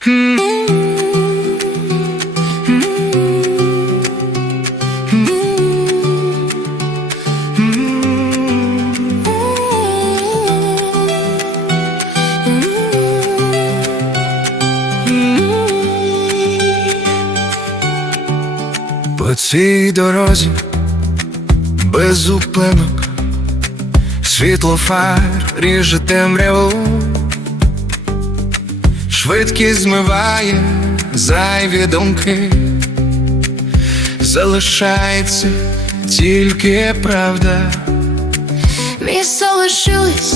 По цій дорозі без зупинок Світло фар ріже темряву Швидкість змиває зайві думки Залишається тільки правда Місто лишилось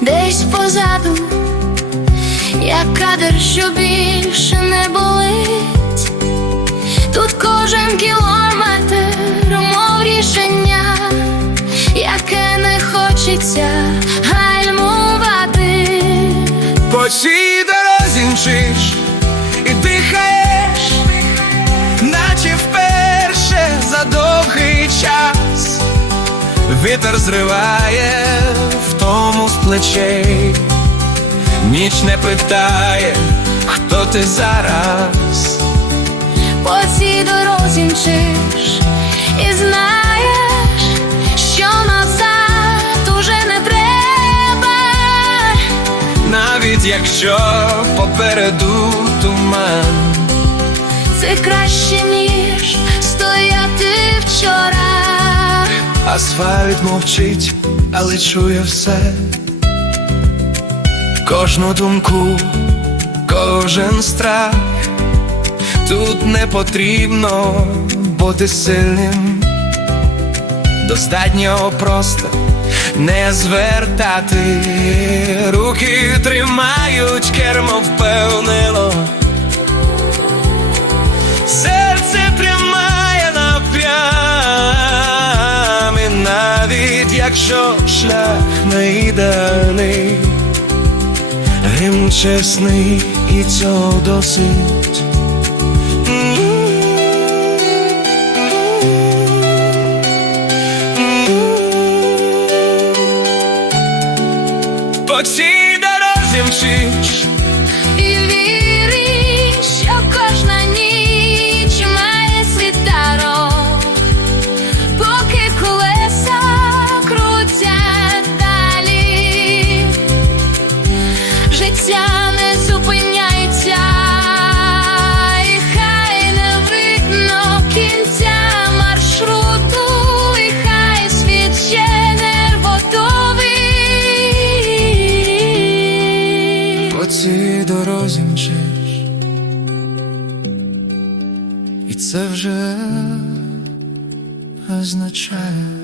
десь позаду, як кадр, що більше не болить. Тут кожен кілометр, мов рішення, яке не хочеться гальмувати. По Вітер зриває втому з плечей, ніч не питає, хто ти зараз. По цій дорозі мчиш і знаєш, що назад уже не треба. Навіть якщо попереду туман, Це краще, асфальт мовчить, але чує все. Кожну думку, кожен страх. Тут не потрібно бути сильним. Достатньо просто не звертати. Руки тримають кермо впевнено. Серце якщо шлях не ідеальний, грим чесний і цього досить. По цій дорозі мчиш По цій дорозі мчиш, і це вже означає.